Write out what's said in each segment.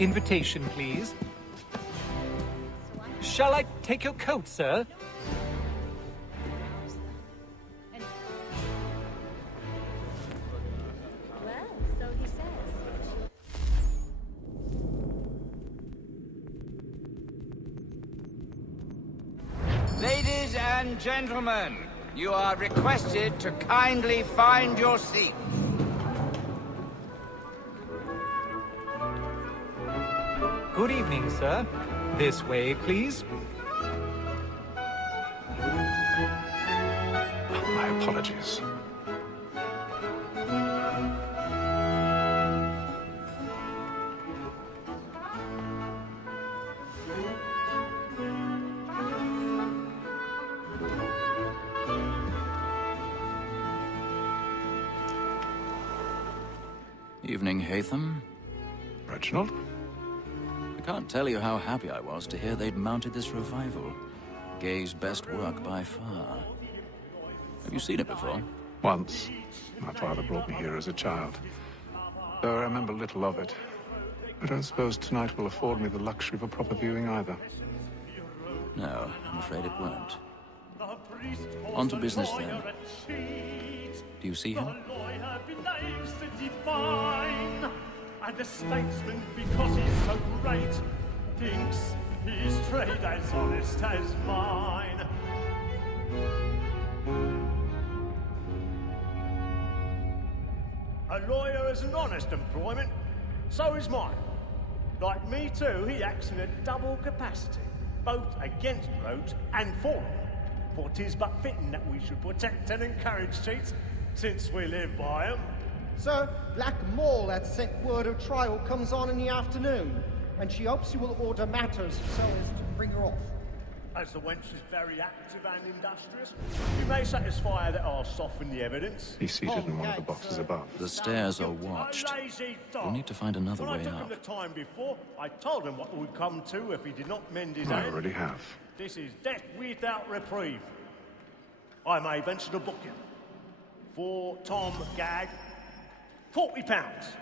Invitation, please. Shall I take your coat, sir? Well, so he says. Ladies and gentlemen, you are requested to kindly find your seat. Good evening, sir. This way, please. My apologies. Evening, Hatham. Reginald? I can't tell you how happy I was to hear they'd mounted this revival. Gay's best work by far. Have you seen it before? Once. My father brought me here as a child. Though I remember little of it. I don't suppose tonight will afford me the luxury of a proper viewing either. No, I'm afraid it won't. On to business then. Do you see him? And the statesman, because he's so great, thinks his trade as honest as mine. A lawyer is an honest employment, so is mine. Like me too, he acts in a double capacity, both against rogues and for them. For 'tis but fitting that we should protect and encourage cheats, since we live by 'em. Sir, Black Mall had sent word her trial comes on in the afternoon, and she hopes you will order matters so as to bring her off. As the wench is very active and industrious, you may satisfy her that I'll soften the evidence. He's seated in one of the boxes above. The stairs are watched. Lazy dog. We'll need to find another When I way took him out. the time before, I told him what would come to if he did not mend his I hand. already have. This is death without reprieve. I may venture to book him. For Tom Gag, £40.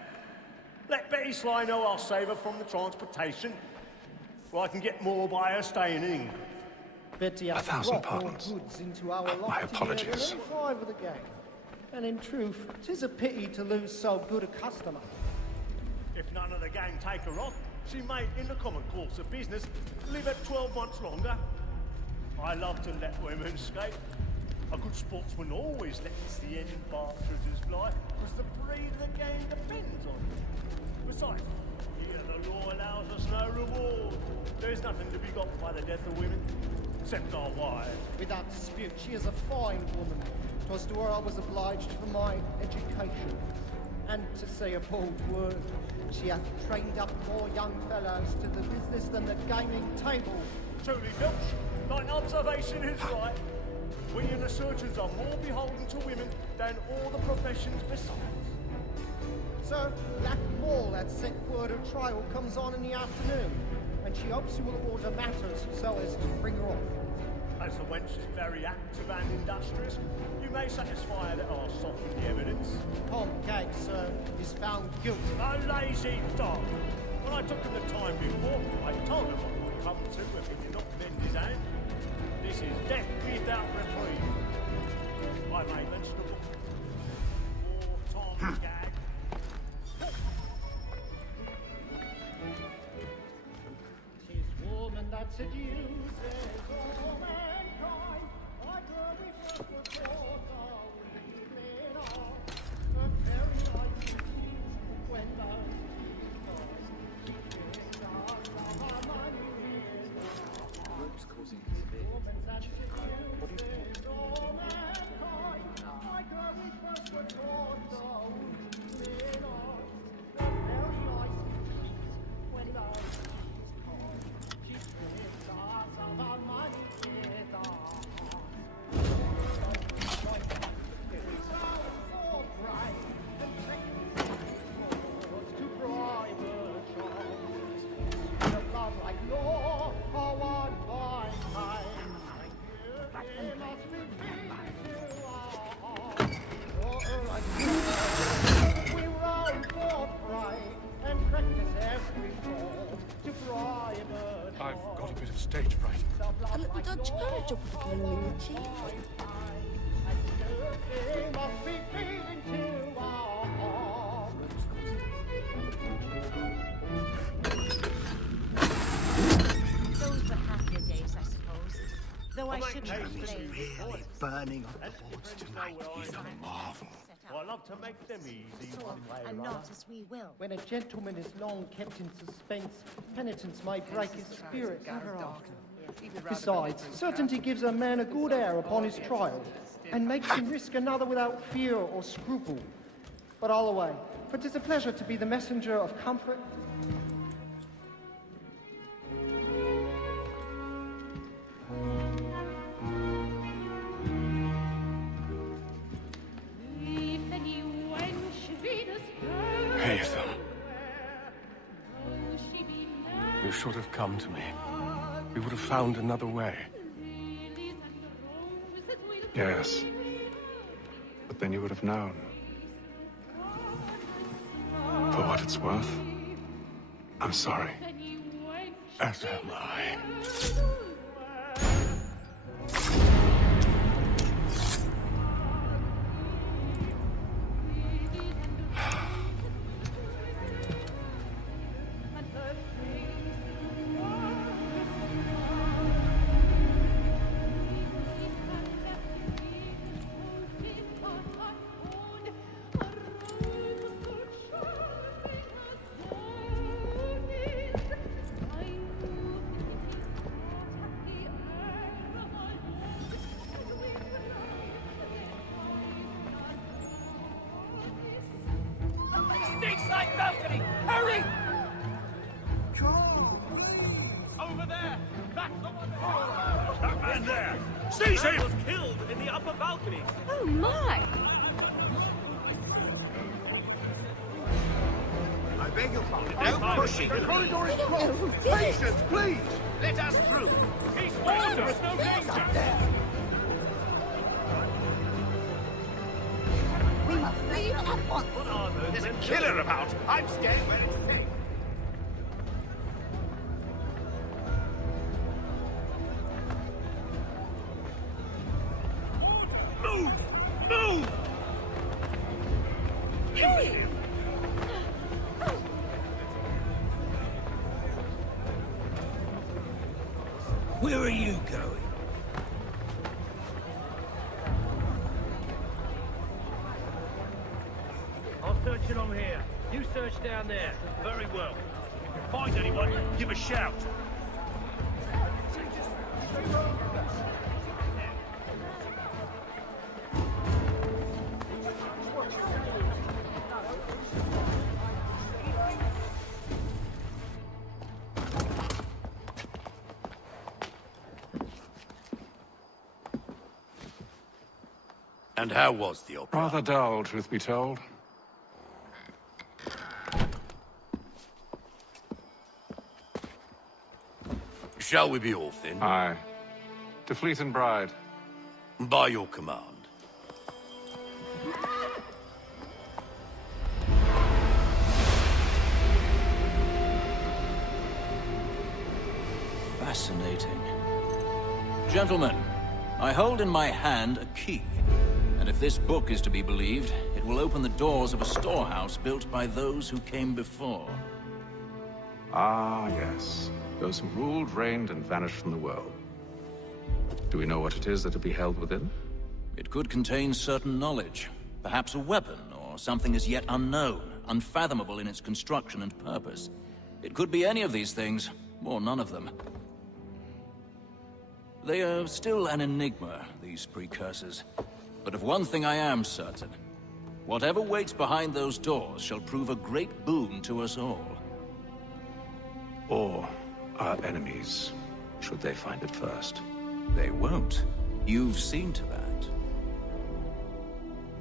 Let Betty Sly know I'll save her from the transportation, or I can get more by her staying in England. Betty has 1,000 brought more pardons. goods into our My lofty apologies. than any 5 of the gang. And in truth, 'tis a pity to lose so good a customer. If none of the gang take her off, she may, in the common course of business, live at 12 months longer. I love to let women skate. A good sportsman always lets the end partridges fly, because the breed of the game depends on it. Besides, here the law allows us no reward. There's nothing to be got by the death of women, except our wives. Without dispute, she is a fine woman. 'Twas to her I was obliged for my education. And to say a bold word, she hath trained up more young fellows to the business than the gaming table. Truly, Filch, thine observation is right. We and the surgeons are more beholden to women than all the professions besides. Sir, Black Mall had sent word her trial comes on in the afternoon, and she hopes you will order matters so as to bring her off. As the wench is very active and industrious, you may satisfy her that I'll soften the evidence. Tom Gag, sir, is found guilty. A lazy dog. When I took him the time before, I told him what would come to if he did not bend his hand. This is death without reprieve. I may venture to book for Tom Gag. Tis woman that seduces all mankind. Like her we first were taught, are we men are. Her very life is when the stage fright. A little Dutch carriage will put them in the cheek. They must be feeling to our hearts. Those were happier days, I suppose. Though I should have Jeremy's explained really burning up the boards Let's tonight. know where He's I a am. marvel. I love to make them easy one way or and another. not as we will. When a gentleman is long kept in suspense, penitence may break his spirit ever after. Besides, certainty gives a man a good air upon his trial, and makes him risk another without fear or scruple. But all away, for 'tis a pleasure to be the messenger of comfort. Hatham, you should have come to me. We would have found another way. Yes. But then you would have known. For what it's worth, I'm sorry. As am I. Stateside balcony! Hurry! Over there! That's the one! That man there! Seize him! Was killed in the upper balcony. Oh my! I beg your pardon. No pushing! I don't know who did it. please! Let us through! He's water! There's no danger! We must leave at once. What are those There's a men killer about! I'm staying where it's safe. Move! Move! Hey! Where are you going? I'll search along here. You search down there. Very well. If you find anyone, give a shout. And how was the opera? Rather dull, truth be told. Shall we be off then? Aye. To Fleet and Bride. By your command. Fascinating. Gentlemen, I hold in my hand a key. And if this book is to be believed, it will open the doors of a storehouse built by those who came before. Ah, yes. Those who ruled, reigned, and vanished from the world. Do we know what it is that will be held within? It could contain certain knowledge, perhaps a weapon, or something as yet unknown, unfathomable in its construction and purpose. It could be any of these things, or none of them. They are still an enigma, these precursors. But of one thing I am certain. Whatever waits behind those doors shall prove a great boon to us all. Or our enemies, should they find it first. They won't. You've seen to that.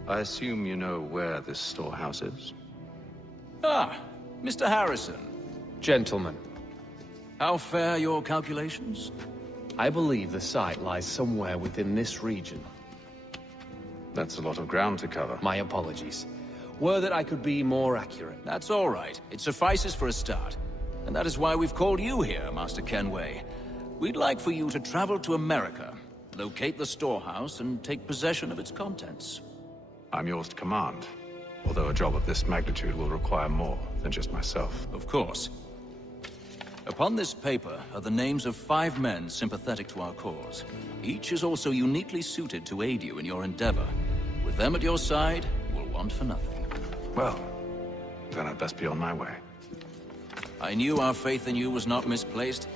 I assume you know where this storehouse is? Ah, Mr. Harrison. Gentlemen, How fare your calculations? I believe the site lies somewhere within this region. That's a lot of ground to cover. My apologies. Were that I could be more accurate. That's all right. It suffices for a start. And that is why we've called you here, Master Kenway. We'd like for you to travel to America, locate the storehouse, and take possession of its contents. I'm yours to command, although a job of this magnitude will require more than just myself. Of course. Upon this paper are the names of 5 men sympathetic to our cause. Each is also uniquely suited to aid you in your endeavor. With them at your side, you will want for nothing. Well, then I'd best be on my way. I knew our faith in you was not misplaced.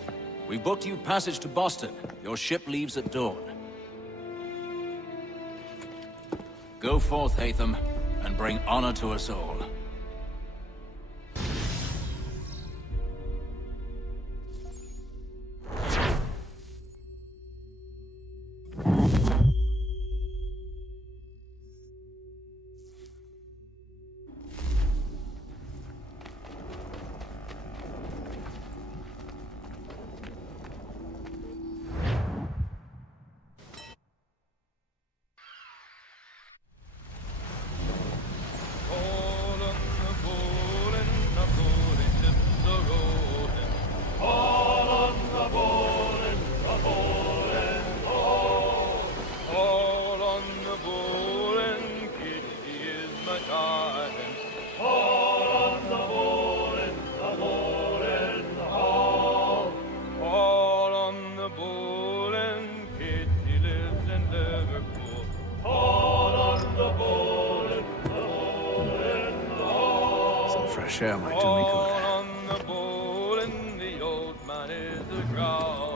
We've booked you passage to Boston. Your ship leaves at dawn. Go forth, Hatham, and bring honor to us all. Fresh air might do me good. On the bowl and the old man is a growl.